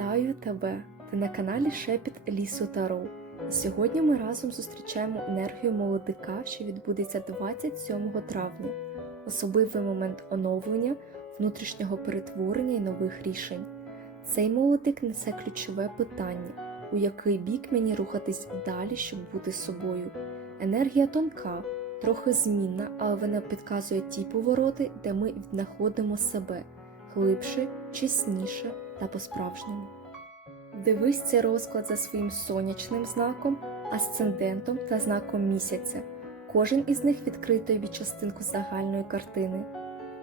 Вітаю тебе! Ти на каналі Шепіт Лісу Таро. Сьогодні ми разом зустрічаємо енергію молодика, що відбудеться 27 травня, особливий момент оновлення, внутрішнього перетворення і нових рішень. Цей молодик несе ключове питання, у який бік мені рухатись далі, щоб бути собою. Енергія тонка, трохи змінна, але вона підказує ті повороти, де ми знаходимо себе глибше, чесніше та по-справжньому. Дивись цей розклад за своїм сонячним знаком, асцендентом та знаком місяця. Кожен із них відкриє тобі частинку загальної картини.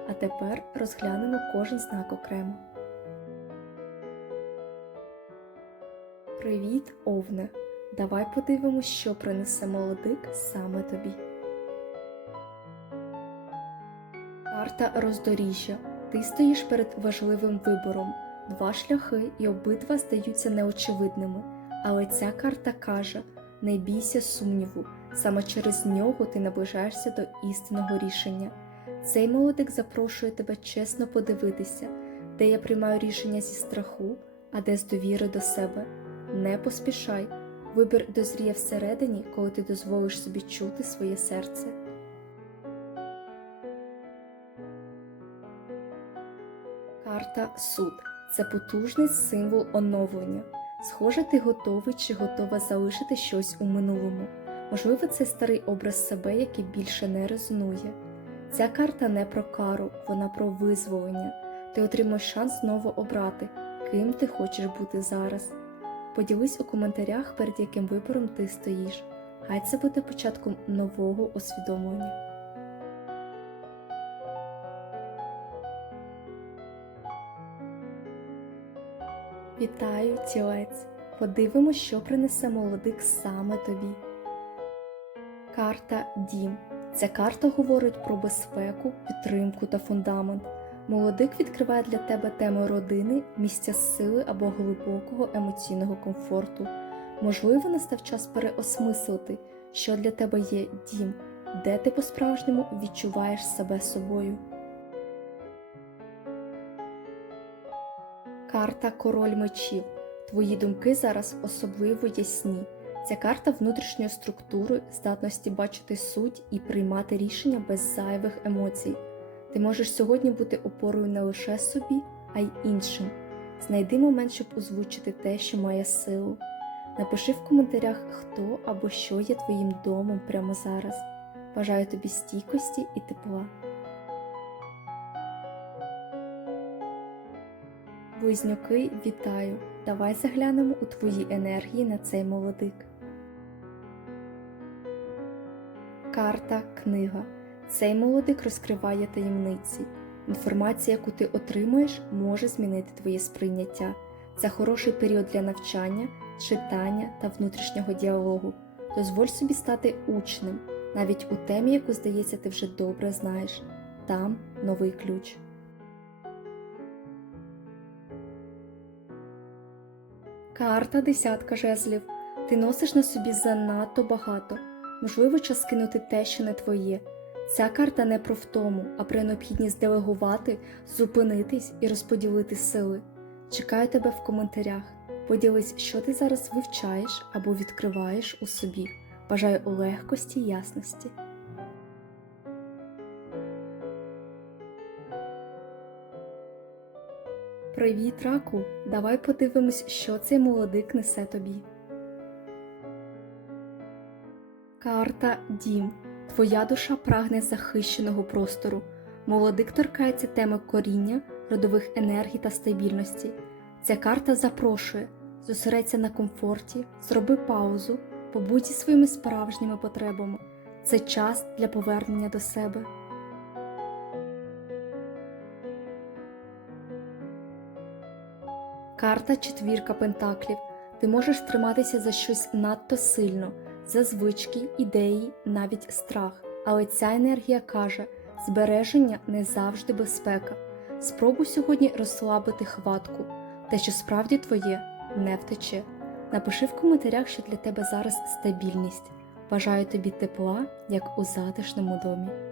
А тепер розглянемо кожен знак окремо. Привіт, Овне! Давай подивимось, що принесе молодик саме тобі. Карта роздоріжжя. Ти стоїш перед важливим вибором. Два шляхи, і обидва здаються неочевидними. Але ця карта каже: не бійся сумніву, саме через нього ти наближаєшся до істинного рішення. Цей молодик запрошує тебе чесно подивитися, де я приймаю рішення зі страху, а де з довіри до себе. Не поспішай, вибір дозріє всередині, коли ти дозволиш собі чути своє серце. Карта суд це потужний символ оновлення. Схоже, ти готовий чи готова залишити щось у минулому. Можливо, це старий образ себе, який більше не резонує. Ця карта не про кару, вона про визволення. Ти отримаєш шанс знову обрати, ким ти хочеш бути зараз. Поділись у коментарях, перед яким вибором ти стоїш. Хай це буде початком нового усвідомлення. Вітаю, тілець! Подивимось, що принесе молодик саме тобі. Карта Дім. Ця карта говорить про безпеку, підтримку та фундамент. Молодик відкриває для тебе тему родини, місця сили або глибокого емоційного комфорту. Можливо, настав час переосмислити, що для тебе є дім, де ти по-справжньому відчуваєш себе собою. Карта Король мечів. Твої думки зараз особливо ясні. Ця карта внутрішньої структури, здатності бачити суть і приймати рішення без зайвих емоцій. Ти можеш сьогодні бути опорою не лише собі, а й іншим. Знайди момент, щоб озвучити те, що має силу. Напиши в коментарях, хто або що є твоїм домом прямо зараз. Бажаю тобі стійкості і тепла. Близнюки, вітаю! Давай заглянемо у твої енергії на цей молодик. Карта Книга. Цей молодик розкриває таємниці. Інформація, яку ти отримуєш, може змінити твоє сприйняття. Це хороший період для навчання, читання та внутрішнього діалогу. Дозволь собі стати учнем, навіть у темі, яку, здається, ти вже добре знаєш. Там новий ключ. Карта десятка жезлів. Ти носиш на собі занадто багато. Можливо, час кинути те, що не твоє. Ця карта не про втому, а про необхідність делегувати, зупинитись і розподілити сили. Чекаю тебе в коментарях. Поділись, що ти зараз вивчаєш або відкриваєш у собі. Бажаю легкості і ясності. Привіт, раку! Давай подивимось, що цей молодик несе тобі. Карта Дім. Твоя душа прагне захищеного простору. Молодик торкається теми коріння, родових енергій та стабільності. Ця карта запрошує, зосередься на комфорті, зроби паузу, побудь зі своїми справжніми потребами. Це час для повернення до себе. Карта четвірка пентаклів. Ти можеш триматися за щось надто сильно, за звички, ідеї, навіть страх. Але ця енергія каже: збереження не завжди безпека. Спробуй сьогодні розслабити хватку. Те, що справді твоє, не втече. Напиши в коментарях, що для тебе зараз стабільність. Бажаю тобі тепла, як у затишному домі.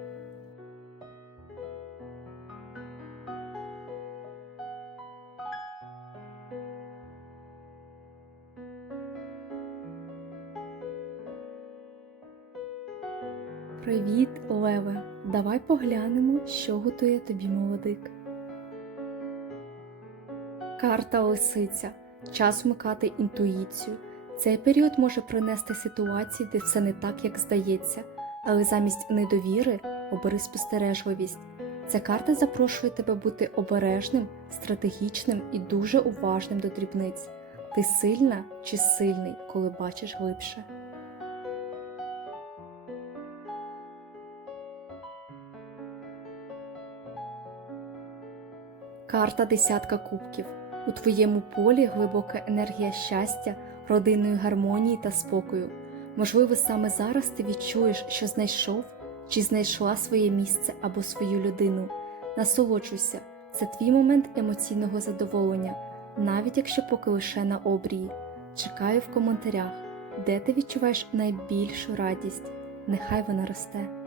Давай поглянемо, що готує тобі молодик. Карта Лисиця. Час вмикати інтуїцію. Цей період може принести ситуації, де все не так, як здається, але замість недовіри обери спостережливість. Ця карта запрошує тебе бути обережним, стратегічним і дуже уважним до дрібниць. Ти сильна чи сильний, коли бачиш глибше. Карта десятка кубків. У твоєму полі глибока енергія щастя, родинної гармонії та спокою. Можливо, саме зараз ти відчуєш, що знайшов чи знайшла своє місце або свою людину. Насолоджуйся, це твій момент емоційного задоволення, навіть якщо поки лише на обрії. Чекаю в коментарях, де ти відчуваєш найбільшу радість. Нехай вона росте.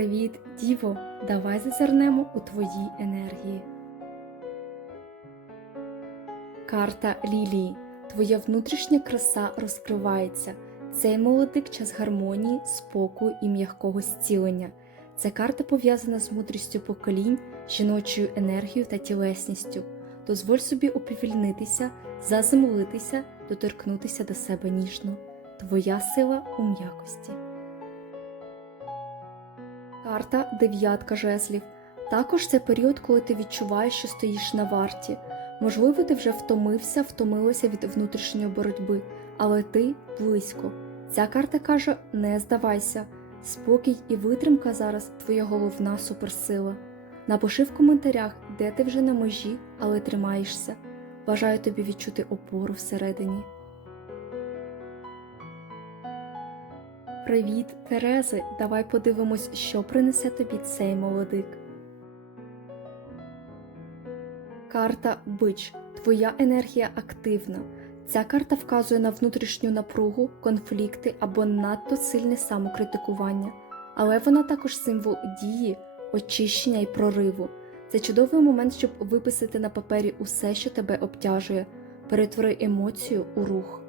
Привіт, Діво! Давай зазирнемо у твої енергії. Карта Лілії. Твоя внутрішня краса розкривається. Цей молодик час гармонії, спокою і м'якого зцілення. Ця карта пов'язана з мудрістю поколінь, жіночою енергією та тілесністю. Дозволь собі уповільнитися, заземлитися, доторкнутися до себе ніжно. Твоя сила у м'якості. Карта дев'ятка жезлів. Також це період, коли ти відчуваєш, що стоїш на варті. Можливо, ти вже втомився, втомилася від внутрішньої боротьби, але ти близько. Ця карта каже: не здавайся. Спокій і витримка зараз твоя головна суперсила. Напиши в коментарях, де ти вже на межі, але тримаєшся. Бажаю тобі відчути опору всередині. Привіт, Терези! Давай подивимось, що принесе тобі цей молодик. Карта Бич. Твоя енергія активна. Ця карта вказує на внутрішню напругу, конфлікти або надто сильне самокритикування, але вона також символ дії, очищення і прориву. Це чудовий момент, щоб виписати на папері усе, що тебе обтяжує, перетвори емоцію у рух.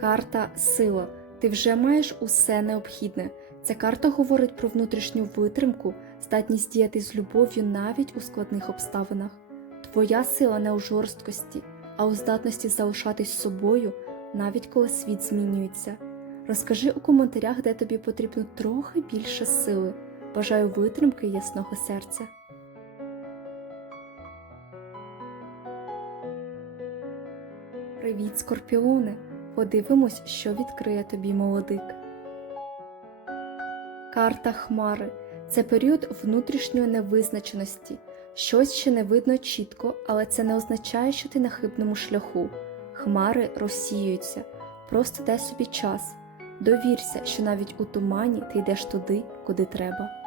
Карта Сила. Ти вже маєш усе необхідне. Ця карта говорить про внутрішню витримку, здатність діяти з любов'ю навіть у складних обставинах. Твоя сила не у жорсткості, а у здатності залишатись собою, навіть коли світ змінюється. Розкажи у коментарях, де тобі потрібно трохи більше сили. Бажаю витримки ясного серця. Привіт, скорпіони! Подивимось, що відкриє тобі молодик. Карта Хмари це період внутрішньої невизначеності. Щось ще не видно чітко, але це не означає, що ти на хибному шляху. Хмари розсіюються. Просто дай собі час. Довірся, що навіть у тумані ти йдеш туди, куди треба.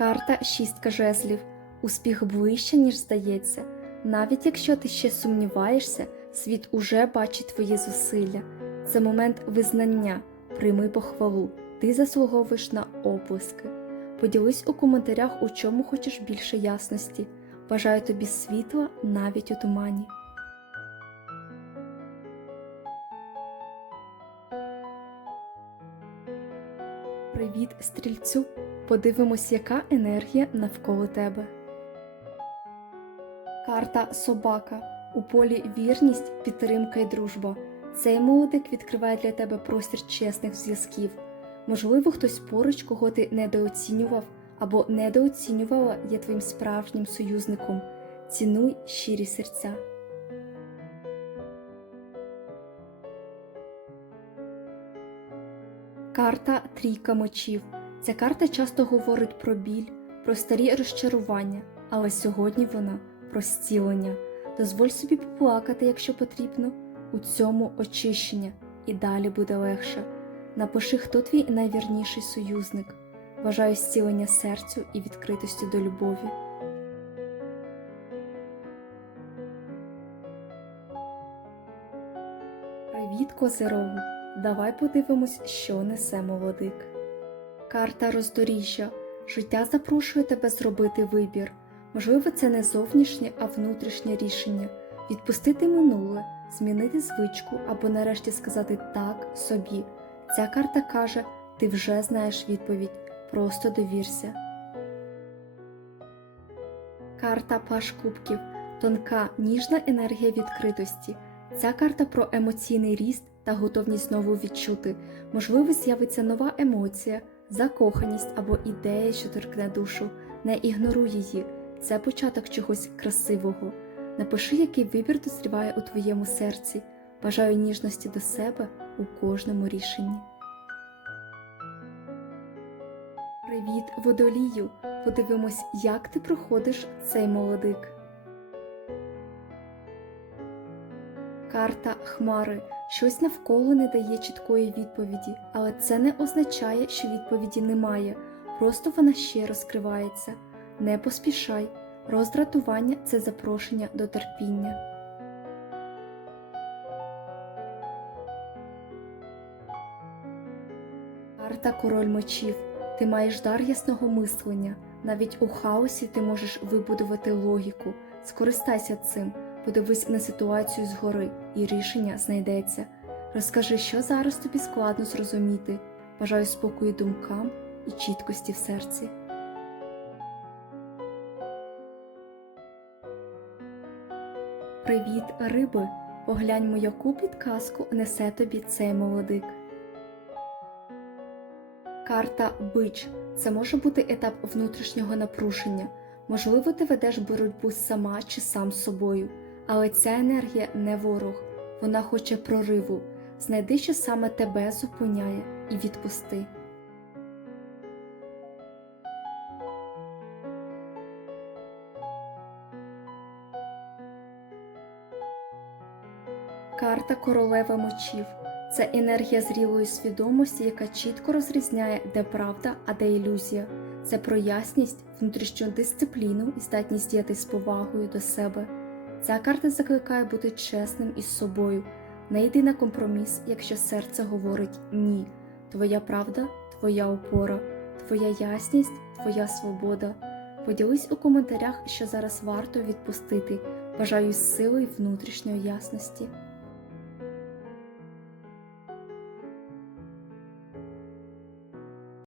Карта шістка жезлів. Успіх ближче, ніж здається. Навіть якщо ти ще сумніваєшся, світ уже бачить твої зусилля. Це момент визнання, прийми похвалу, ти заслуговуєш на оплески. Поділись у коментарях, у чому хочеш більше ясності. Бажаю тобі світла навіть у тумані. Привіт, стрільцю! Подивимось, яка енергія навколо тебе. Карта Собака. У полі вірність, підтримка і дружба. Цей молодик відкриває для тебе простір чесних зв'язків. Можливо, хтось поруч, кого ти недооцінював або недооцінювала, є твоїм справжнім союзником. Цінуй щирі серця. Карта Трійка мечів. Ця карта часто говорить про біль, про старі розчарування, але сьогодні вона про зцілення. Дозволь собі поплакати, якщо потрібно, у цьому очищення, і далі буде легше. Напиши, хто твій найвірніший союзник. Бажаю зцілення серцю і відкритості до любові. Привіт, козирогу! Давай подивимось, що несе молодик. Карта роздоріжжя. Життя запрошує тебе зробити вибір. Можливо, це не зовнішнє, а внутрішнє рішення відпустити минуле, змінити звичку або нарешті сказати так собі. Ця карта каже: ти вже знаєш відповідь, просто довірся. Карта Паш Кубків тонка, ніжна енергія відкритості. Ця карта про емоційний ріст та готовність знову відчути. Можливо, з'явиться нова емоція, закоханість або ідея, що торкне душу. Не ігноруй її. Це початок чогось красивого. Напиши, який вибір дозріває у твоєму серці. Бажаю ніжності до себе у кожному рішенні. Привіт, водолію! Подивимось, як ти проходиш цей молодик. Карта Хмари. Щось навколо не дає чіткої відповіді, але це не означає, що відповіді немає. Просто вона ще розкривається. Не поспішай. Роздратування це запрошення до терпіння. Карта Король мечів. Ти маєш дар ясного мислення. Навіть у хаосі ти можеш вибудувати логіку. Скористайся цим, подивись на ситуацію згори, і рішення знайдеться. Розкажи, що зараз тобі складно зрозуміти. Бажаю спокою думкам і чіткості в серці. Привіт, риби! Погляньмо, яку підказку несе тобі цей молодик. Карта Бич це може бути етап внутрішнього напруження. Можливо, ти ведеш боротьбу сама чи сам з собою, але ця енергія не ворог, вона хоче прориву. Знайди, що саме тебе зупиняє, і відпусти. Карта королева мечів це енергія зрілої свідомості, яка чітко розрізняє, де правда, а де ілюзія. Це про ясність, внутрішню дисципліну і здатність діяти з повагою до себе. Ця карта закликає бути чесним із собою. Не йди на компроміс, якщо серце говорить ні. Твоя правда, твоя опора, твоя ясність, твоя свобода. Поділись у коментарях, що зараз варто відпустити. Бажаю сили внутрішньої ясності.